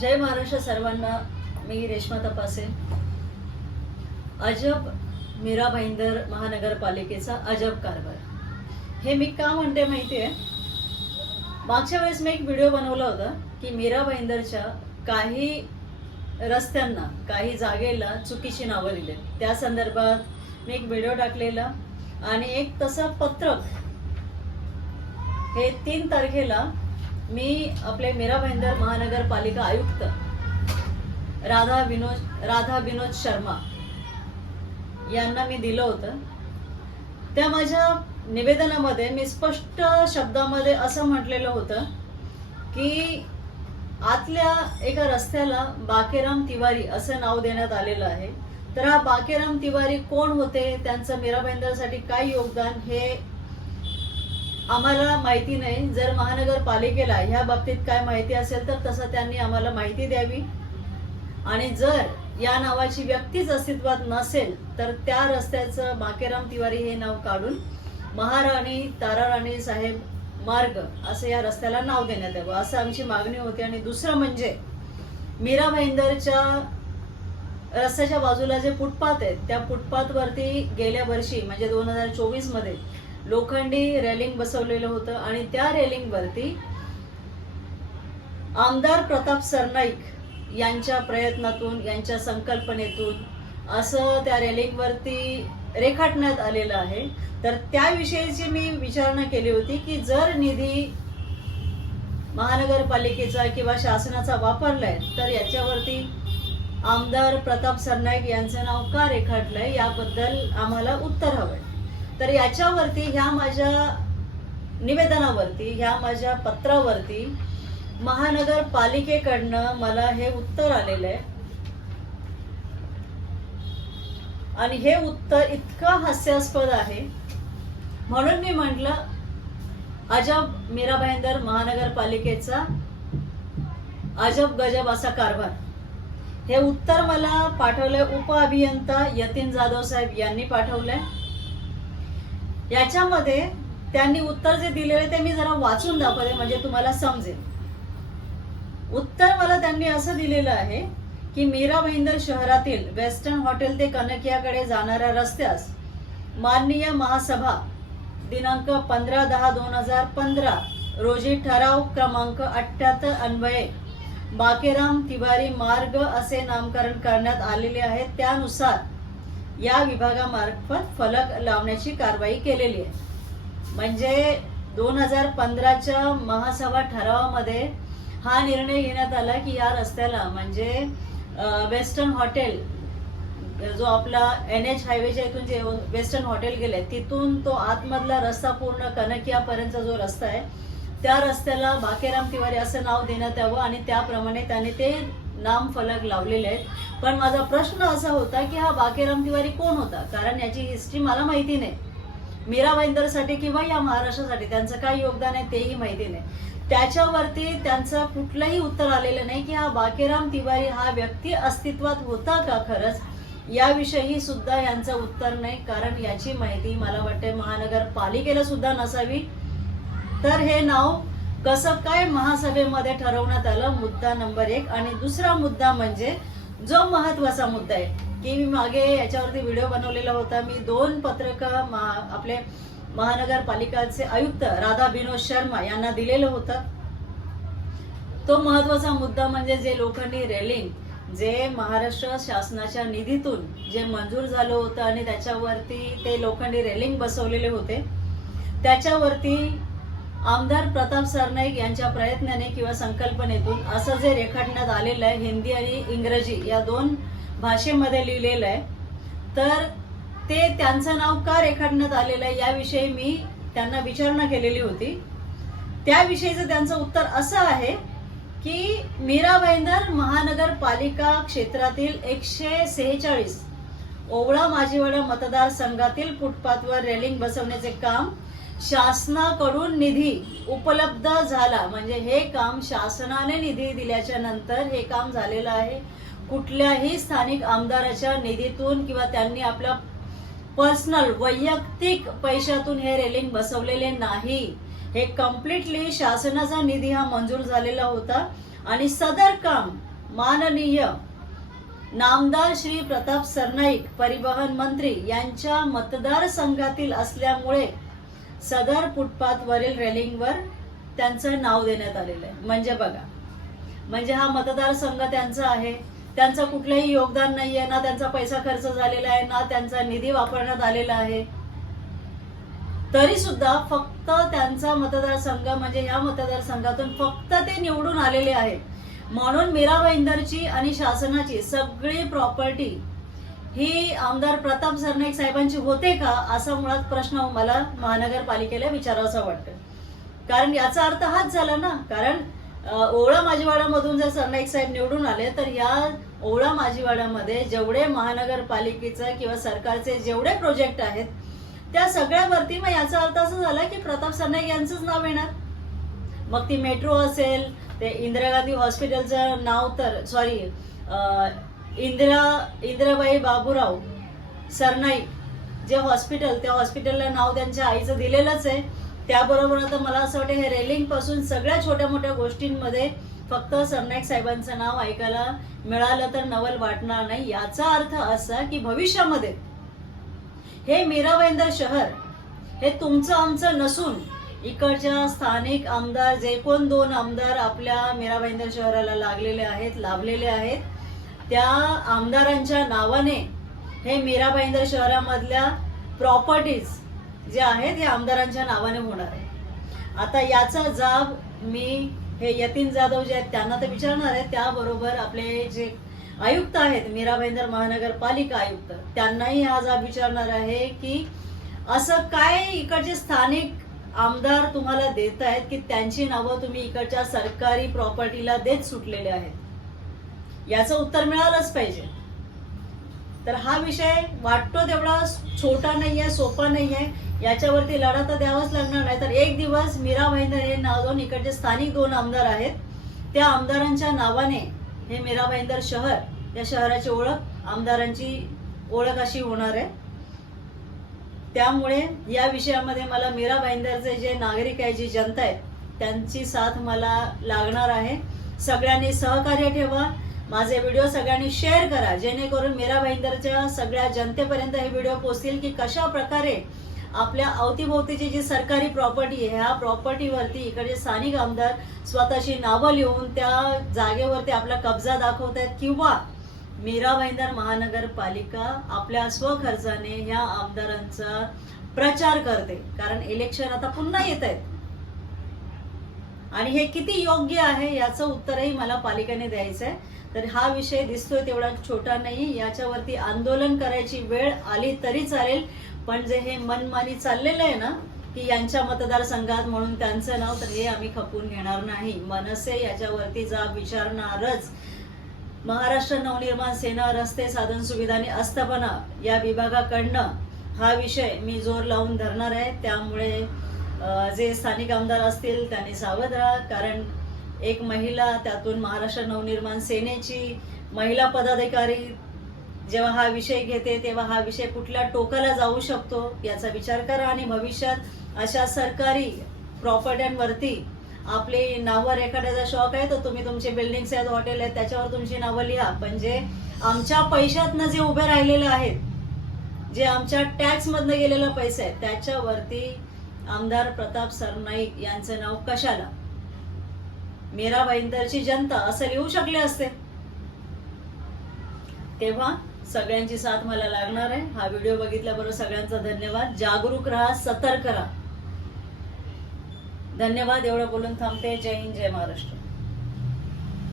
जय महाराष्ट्र सर्वांना. मी रेश्मा तपासे. अजब मीरा भाईंदर महानगरपालिकेचा अजब कारभार. हे मी का म्हणते माहिती आहे मागच्या वेळेस मी एक व्हिडिओ बनवला होता की मीरा भाईंदरच्या काही रस्त्यांना काही जागेला चुकीची नावं दिले. त्या संदर्भात मी एक व्हिडिओ टाकलेला आणि एक तसं पत्रक हे तीन तारखेला मी आपले मेरा भाईंदर महानगरपालिका आयुक्त राधा विनोद राधा विनोद शर्मा यांना मी दिलं होतं. त्या माझ्या निवेदनामध्ये मी स्पष्ट शब्दामध्ये असं म्हटलेलं होतं की आतल्या एका रस्त्याला बाकेराम तिवारी असं नाव देण्यात आलेलं आहे. तर हा बाकेराम तिवारी कोण होते? त्यांचं मीराबेंदरसाठी काय योगदान? हे आम्हाला माहिती नाही. जर महानगरपालिकेला ह्या बाबतीत काय माहिती असेल तर तसं त्यांनी आम्हाला माहिती द्यावी. आणि जर या नावाची व्यक्तीच अस्तित्वात नसेल तर त्या रस्त्याचं बाकेराम तिवारी हे नाव काढून महाराणी ताराराणी साहेब मार्ग असं या रस्त्याला नाव देण्यात यावं. असं आमची मागणी होती. आणि दुसरं म्हणजे मीरा भाईंदरच्या रस्त्याच्या बाजूला जे फुटपाथ आहेत त्या फुटपाथवरती गेल्या वर्षी म्हणजे दोन हजार चोवीसमध्ये लोखंडी रेलिंग बसवलेलं होतं आणि त्या रेलिंगवरती आमदार प्रताप सरनाईक यांच्या प्रयत्नातून यांच्या संकल्पनेतून असं त्या रेलिंगवरती रेखाटण्यात आलेलं आहे. तर त्याविषयीची मी विचारणा केली होती की जर निधी महानगरपालिकेचा किंवा शासनाचा वापरलाय तर याच्यावरती आमदार प्रताप सरनाईक यांचं नाव का रेखाटलंय याबद्दल आम्हाला उत्तर हवंय. तर याच्यावरती ह्या माझ्या निवेदनावरती ह्या माझ्या पत्रावरती महानगरपालिकेकडनं मला हे उत्तर आलेलं आहे. आणि हे उत्तर इतकं हास्यास्पद आहे. म्हणून मी म्हटलं अजब मीरा भाईंदर महानगरपालिकेचा अजब गजब असा कारभार. हे उत्तर मला पाठवलंय उपअभियंता यतीन जाधव साहेब यांनी पाठवलंय. याच्यामध्ये त्यांनी उत्तर जे दिलेले ते मी जरा वाचून दाखवले म्हणजे तुम्हाला समजेल. उत्तर मला त्यांनी असं दिलेलं आहे की मीरा भाईंदर शहरातील वेस्टर्न हॉटेल ते कनकियाकडे जाणाऱ्या रस्त्यास माननीय महासभा दिनांक पंधरा दहा दोन हजार पंधरा रोजी ठराव क्रमांक अठ्ठ्याहत्तर अन्वये बाकेराम तिवारी मार्ग असे नामकरण करण्यात आलेले आहे. त्यानुसार या विभागामार्फत फलक लावण्याची कारवाई केलेली आहे. म्हणजे दोन हजार पंधराच्या महासभा ठरावामध्ये हा निर्णय घेण्यात आला की या रस्त्याला म्हणजे वेस्टर्न हॉटेल जो आपला एन एच हायवेच्या इथून जे वेस्टर्न हॉटेल गेले तिथून तो आतमधला रस्ता पूर्ण कनकियापर्यंतचा जो रस्ता आहे त्या रस्त्याला बाकेराम तिवारी असं नाव देण्यात यावं आणि त्याप्रमाणे त्यांनी ते नाम फलक लावलेले आहेत. पण माझा प्रश्न असा होता की हा बाकेराम तिवारी कोण होता? कारण याची हिस्ट्री मला माहिती नाही. मीरा भाईंदरसाठी किंवा या महाराष्ट्रासाठी त्यांचं काय योगदान आहे तेही माहिती नाही. त्याच्यावरती त्यांचं कुठलंही उत्तर आलेलं नाही की हा बाकेराम तिवारी हा व्यक्ती अस्तित्वात होता का खरंच? याविषयी सुद्धा यांचं उत्तर नाही. कारण याची माहिती मला वाटते महानगरपालिकेला सुद्धा नसावी. तर हे नाव कसं काय महासभेमध्ये ठरवण्यात आलं? मुद्दा नंबर एक. आणि दुसरा मुद्दा म्हणजे जो महत्त्वाचा मुद्दा आहे की मी मागे याच्यावरती व्हिडिओ बनवलेला होता. मी दोन पत्रका मा- आपले महानगरपालिकाचे आयुक्त राधा विनोद शर्मा यांना दिलेलं होतं. तो महत्त्वाचा मुद्दा म्हणजे जे लोखंडी रेलिंग जे महाराष्ट्र शासनाच्या निधीतून जे मंजूर झालं होतं आणि त्याच्यावरती ते लोखंडी रेलिंग बसवलेले होते त्याच्यावरती आमदार प्रताप सरनाईक यांच्या प्रयत्नाने किंवा संकल्पनेतून असं जे रेखाटण्यात आलेलं आहे हिंदी आणि इंग्रजी या दोन भाषेमध्ये लिहिलेलं आहे तर ते त्यांचं नाव का रेखाटण्यात आलेलं आहे याविषयी मी त्यांना विचारणा केलेली होती. त्याविषयीचं त्यांचं उत्तर असं आहे की मीरा भाईंदर महानगरपालिका क्षेत्रातील एकशे सेहेचाळीस ओवळा माजीवाडा मतदारसंघातील फुटपाथवर रेलिंग बसवण्याचे काम शासनाकडून निधी उपलब्ध झाला. म्हणजे हे काम शासनाने निधी दिल्याच्या नंतर हे काम झालेलं आहे. कुठल्याही स्थानिक आमदाराच्या निधीतून किंवा त्यांनी आपल्या पर्सनल वैयक्तिक पैशातून हे रेलिंग बसवलेले नाही. हे कम्प्लिटली शासनाचा निधी हा मंजूर झालेला होता. आणि सदर काम माननीय नामदार श्री प्रताप सरनाईक परिवहन मंत्री यांच्या मतदारसंघातील असल्यामुळे सदर फुटपाथवरील रेलिंगवर त्यांचं नाव देण्यात आलेलं आहे. म्हणजे बघा म्हणजे हा मतदारसंघ त्यांचा आहे. त्यांचं कुठलंही योगदान नाही आहे ना त्यांचा पैसा खर्च झालेला आहे ना त्यांचा निधी वापरण्यात आलेला आहे. तरी सुद्धा फक्त त्यांचा मतदारसंघ म्हणजे या मतदारसंघातून फक्त ते निवडून आलेले आहेत. म्हणून मीरा भाईंदरची आणि शासनाची सगळी प्रॉपर्टी ही आमदार प्रताप सरनाईक साहेबांची होते का असा मुळात प्रश्न मला महानगरपालिकेला विचारावासा वाटतं. कारण याचा अर्थ हाच झाला ना कारण ओवळा माजीवाडामधून जर सरनाईक साहेब निवडून आले तर या ओवळा माजीवाड्यामध्ये जेवढे महानगरपालिकेचं किंवा सरकारचे जेवढे प्रोजेक्ट आहेत त्या सगळ्यावरती मग याचा अर्थ असा झाला की प्रताप सरनाईक यांचंच नाव येणार. मग ती मेट्रो असेल ते इंदिरा गांधी हॉस्पिटलचं नाव तर सॉरी इंदिरा इंदिराबाई बाबूराव सरनाईक जे हॉस्पिटल त्या हॉस्पिटलला नाव त्यांच्या आईचं दिलेलंच आहे. त्याबरोबर आता मला असं वाटतं हे रेलिंगपासून सगळ्या छोट्या मोठ्या गोष्टींमध्ये फक्त सरनाईक साहेबांचं नाव ऐकायला मिळालं तर नवल वाटणार नाही. याचा अर्थ असा की भविष्यामध्ये हे मीराबाईंदर शहर हे तुमचं आमचं नसून इकडच्या स्थानिक आमदार जे कोण दोन आमदार आपल्या मीराबाईंदर शहराला लागलेले आहेत लाभलेले आहेत त्या आमदारांच्या नावाने हे मीराबाईंदर शहरामधल्या प्रॉपर्टीज जे आहेत हे आमदारांच्या नावाने होणार आहे. आता याचा जाब मी हे यतीन जाधव जे आहेत त्यांना तर विचारणार आहे. त्याबरोबर आपले जे आयुक्त आहेत मीरा भाईंदर महानगरपालिका आयुक्त त्यांनाही हा जाब विचारणार आहे की असं काय इकडचे स्थानिक आमदार तुम्हाला देत आहेत की त्यांची नावं तुम्ही इकडच्या सरकारी प्रॉपर्टीला देत सुटलेले आहेत? याचं उत्तर मिळालंच पाहिजे. तर हा विषय वाटतो तेवढा छोटा नाही आहे सोपा नाहीये. याच्यावरती लढा तर द्यावाच लागणार नाही. तर एक दिवस मीरा भाईंदर हे नाव दोन इकडचे स्थानिक दोन आमदार आहेत. त्या आमदारांच्या नावाने हे मीरा भाईंदर शहर या शहराची ओळख आमदारांची ओळख अशी होणार आहे. त्यामुळे या विषयामध्ये मला मीरा भाईंदरचे जे नागरिक आहे जी जनता आहे त्यांची साथ मला लागणार आहे. सगळ्यांनी सहकार्य ठेवा. माझे व्हिडिओ सगळ्यांनी शेअर करा जेणेकरून मीरा भाईंदरच्या सगळ्या जनतेपर्यंत हे व्हिडिओ पोचतील की कशा प्रकारे आपल्या अवतीभोवतीची जी सरकारी प्रॉपर्टी आहे ह्या प्रॉपर्टीवरती इकडे स्थानिक आमदार स्वतःची नावं लिहून त्या जागेवरती आपला कब्जा दाखवत आहेत किंवा मीरा भाईंदर महानगरपालिका आपल्या स्वखर्चाने ह्या आमदारांचा प्रचार करते. कारण इलेक्शन आता पुन्हा येत आहेत आणि हे किती योग्य आहे याचं उत्तरही मला पालिकेने द्यायचं आहे तर हा विषय दिसतोय तेवढा छोटा नाही याच्यावरती आंदोलन करायची वेळ आली तरी चालेल. पण जे हे मनमानी चाललेलं आहे ना की यांच्या मतदारसंघात म्हणून त्यांचं नाव तर हे आम्ही खपून घेणार नाही. मनसे याच्यावरती जाब विचारणारच. महाराष्ट्र नवनिर्माण सेना रस्ते साधन सुविधा आणि आस्थापना या विभागाकडनं हा विषय मी जोर लावून धरणार आहे. त्यामुळे जे स्थानिक आमदार असतील त्यांनी सावध राहा कारण एक महिला त्यातून महाराष्ट्र नवनिर्माण सेनेची महिला पदाधिकारी जेव्हा हा विषय घेते तेव्हा हा विषय कुठल्या टोकाला जाऊ शकतो याचा विचार करा आणि भविष्यात अशा सरकारी प्रॉपर्ट्यांवरती आपली नावं रेखाटायचा शौक आहे तर तुम्ही तुमचे बिल्डिंग्स आहेत हॉटेल आहेत त्याच्यावर तुमची नावं लिहा. म्हणजे आमच्या पैशातनं जे उभे राहिलेले आहेत जे आमच्या टॅक्स मधनं गेलेला पैसा आहे त्याच्यावरती आमदार प्रताप सरनाईक यांचं नाव कशाला? मीरा भाईंदरची जनता असं लिहू शकले असते. तेव्हा सगळ्यांची साथ मला लागणार आहे. हा व्हिडिओ बघितल्याबरोबर सगळ्यांचा धन्यवाद. जागरूक राहा सतर्क राहा. धन्यवाद. एवढं बोलून थांबते. जय हिंद जय महाराष्ट्र.